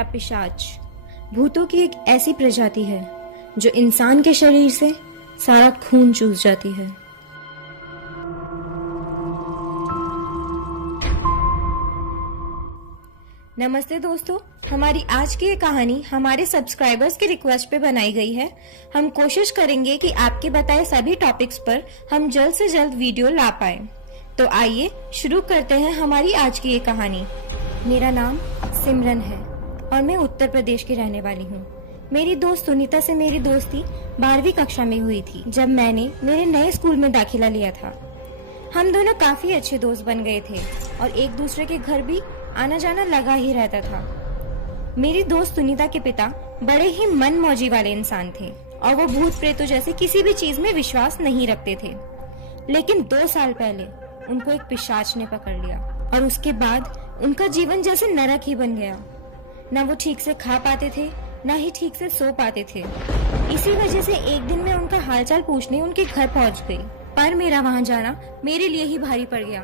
या पिशाच भूतों की एक ऐसी प्रजाति है जो इंसान के शरीर से सारा खून चूस जाती है। नमस्ते दोस्तों, हमारी आज की ये कहानी हमारे सब्सक्राइबर्स की रिक्वेस्ट पे बनाई गई है। हम कोशिश करेंगे कि आपके बताए सभी टॉपिक्स पर हम जल्द से जल्द वीडियो ला पाए। तो आइए शुरू करते हैं हमारी आज की ये कहानी। मेरा नाम सिमरन है और मैं उत्तर प्रदेश की रहने वाली हूँ। मेरी दोस्त सुनीता से मेरी दोस्ती 12वीं कक्षा में हुई थी, जब मैंने मेरे नए स्कूल में दाखिला लिया था। हम दोनों काफी अच्छे दोस्त बन गए थे और एक दूसरे के घर भी आना जाना लगा ही रहता था। मेरी दोस्त सुनीता के पिता बड़े ही मन मौजी वाले इंसान थे और वो भूत प्रेतों जैसे किसी भी चीज में विश्वास नहीं रखते थे। लेकिन 2 साल पहले उनको एक पिशाच ने पकड़ लिया और उसके बाद उनका जीवन जैसे नरक ही बन गया। न वो ठीक से खा पाते थे, न ही ठीक से सो पाते थे। इसी वजह से एक दिन मैं उनका हालचाल पूछने उनके घर पहुंच गई, पर मेरा वहां जाना मेरे लिए ही भारी पड़ गया।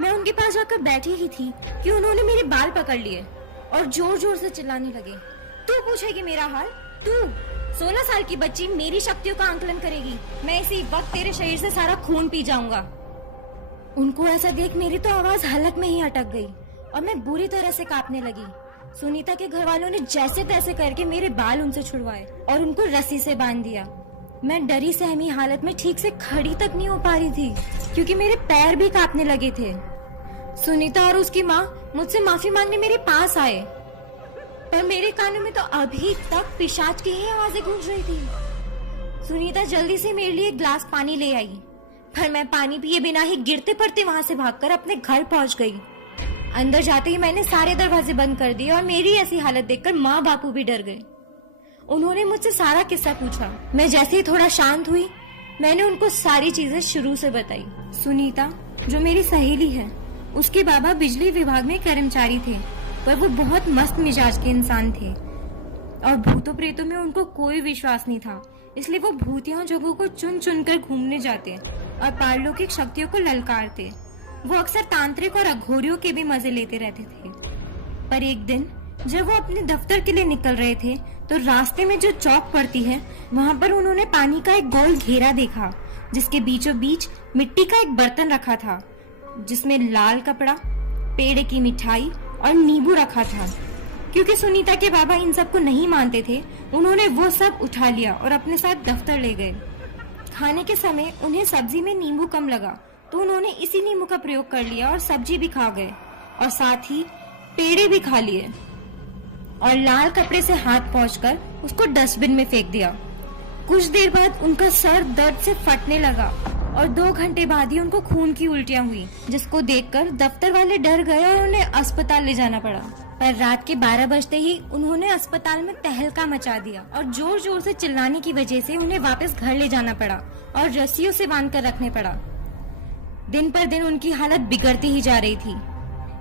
मैं उनके पास जाकर बैठी ही थी कि उन्होंने मेरे बाल पकड़ लिए और जोर जोर से चिल्लाने लगे, तू पूछेगी मेरा हाल? तू 16 साल की बच्ची मेरी शक्तियों का आंकलन करेगी? मैं इसी वक्त तेरे शरीर से सारा खून पी जाऊंगा। उनको ऐसा देख मेरी तो आवाज हलक में ही अटक गई और मैं बुरी तरह से कांपने लगी। सुनीता के घर वालों ने जैसे तैसे करके मेरे बाल उनसे छुड़वाए और उनको रस्सी से बांध दिया। मैं डरी सहमी हालत में ठीक से खड़ी तक नहीं हो पा रही थी क्योंकि मेरे पैर भी कांपने लगे थे। सुनीता और उसकी माँ मुझसे माफी मांगने मेरे पास आए, पर मेरे कानों में तो अभी तक पिशाच की ही आवाजें गूंज रही थी। सुनीता जल्दी से मेरे लिए एक ग्लास पानी ले आई, पर मैं पानी पिए बिना ही गिरते पड़ते वहां से भागकर अपने घर पहुंच गई। अंदर जाते ही मैंने सारे दरवाजे बंद कर दिए और मेरी ऐसी हालत देखकर माँ बापू भी डर गए। उन्होंने मुझसे सारा किस्सा पूछा। मैं जैसे ही थोड़ा शांत हुई, मैंने उनको सारी चीजें शुरू से बताई। सुनीता, जो मेरी सहेली है, उसके बाबा बिजली विभाग में कर्मचारी थे, पर वो बहुत मस्त मिजाज के इंसान थे और भूतों प्रेतों में उनको कोई विश्वास नहीं था। इसलिए वो भूतिया जगहों को चुन चुन कर घूमने जाते और पारलौकिक शक्तियों को ललकारते। वो अक्सर तांत्रिक और अघोरियों के भी मजे लेते रहते थे। पर एक दिन जब वो अपने दफ्तर के लिए निकल रहे थे तो रास्ते में जो चौक पड़ती है, वहाँ पर उन्होंने पानी का एक गोल घेरा देखा, जिसके बीचों बीच मिट्टी का एक बर्तन रखा था, जिसमें लाल कपड़ा, पेड़ की मिठाई और नींबू रखा था। क्योंकि सुनीता के बाबा इन सब को नहीं मानते थे, उन्होंने वो सब उठा लिया और अपने साथ दफ्तर ले गए। खाने के समय उन्हें सब्जी में नींबू कम लगा तो उन्होंने इसी नींबू का प्रयोग कर लिया और सब्जी भी खा गए और साथ ही पेड़े भी खा लिए और लाल कपड़े से हाथ पोंछकर उसको डस्टबिन में फेंक दिया। कुछ देर बाद उनका सर दर्द से फटने लगा और 2 घंटे बाद ही उनको खून की उल्टियां हुई, जिसको देखकर दफ्तर वाले डर गए और उन्हें अस्पताल ले जाना पड़ा। पर रात के 12 बजते ही उन्होंने अस्पताल में तहलका मचा दिया और जोर जोर से चिल्लाने की वजह से उन्हें वापस घर ले जाना पड़ा और रस्सियों से बांध कर रखने पड़ा। दिन पर दिन उनकी हालत बिगड़ती ही जा रही थी।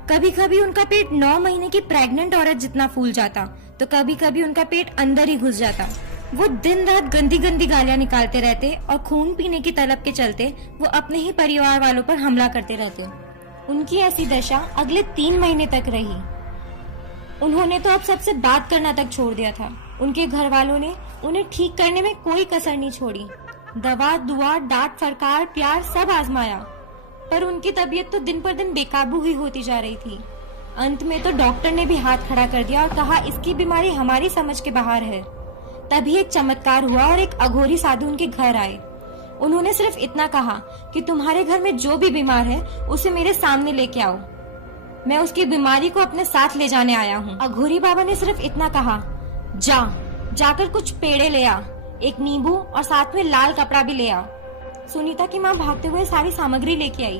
कभी कभी उनका पेट 9 महीने की प्रेग्नेंट औरत जितना फूल जाता तो कभी कभी उनका पेट अंदर ही घुस जाता। वो दिन रात गंदी गंदी गालियां निकालते रहते और खून पीने की तलब के चलते वो अपने ही परिवार वालों पर हमला करते रहते। उनकी ऐसी दशा अगले 3 महीने तक रही। उन्होंने तो अब सबसे बात करना तक छोड़ दिया था। उनके घर वालों ने उन्हें ठीक करने में कोई कसर नहीं छोड़ी। दवा, दुआ, डांट, फटकार, प्यार सब आजमाया, पर उनकी तबीयत तो दिन पर दिन बेकाबू ही होती जा रही थी। अंत में तो डॉक्टर ने भी हाथ खड़ा कर दिया और कहा इसकी बीमारी हमारी समझ के बाहर है। तभी एक चमत्कार हुआ और एक अघोरी साधु उनके घर आए। उन्होंने सिर्फ इतना कहा कि तुम्हारे घर में जो भी बीमार है उसे मेरे सामने लेके आओ, मैं उसकी बीमारी को अपने साथ ले जाने आया हूँ। अघोरी बाबा ने सिर्फ इतना कहा, जाकर कुछ पेड़े ले आ, एक नींबू और साथ में लाल कपड़ा भी ले आ। सुनीता की माँ भागते हुए सारी सामग्री लेके आई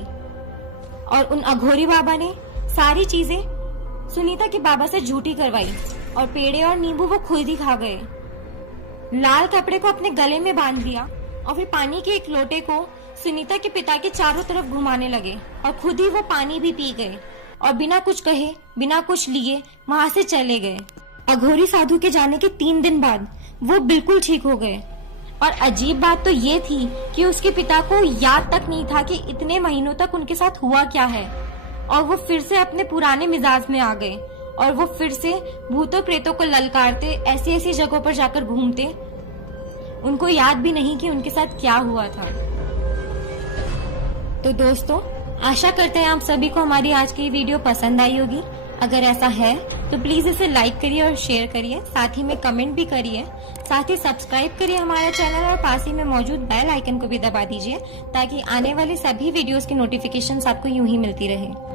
और उन अघोरी बाबा ने सारी चीजें सुनीता के बाबा से झूठी करवाई और पेड़े और नींबू वो खुद ही खा गए। लाल कपड़े को अपने गले में बांध दिया और फिर पानी के एक लोटे को सुनीता के पिता के चारों तरफ घुमाने लगे और खुद ही वो पानी भी पी गए और बिना कुछ कहे, बिना कुछ लिए वहां से चले गए। अघोरी साधु के जाने के 3 दिन बाद वो बिल्कुल ठीक हो गए और अजीब बात तो ये थी कि उसके पिता को याद तक नहीं था कि इतने महीनों तक उनके साथ हुआ क्या है और वो फिर से अपने पुराने मिजाज में आ गए और वो फिर से भूतों प्रेतों को ललकारते ऐसी ऐसी जगहों पर जाकर घूमते। उनको याद भी नहीं कि उनके साथ क्या हुआ था। तो दोस्तों, आशा करते हैं आप सभी को हमारी आज की वीडियो पसंद आई होगी। अगर ऐसा है तो प्लीज इसे लाइक करिए और शेयर करिए, साथ ही में कमेंट भी करिए, साथ ही सब्सक्राइब करिए हमारा चैनल और पास ही में मौजूद बेल आइकन को भी दबा दीजिए ताकि आने वाली सभी वीडियोस की नोटिफिकेशंस आपको यूं ही मिलती रहे।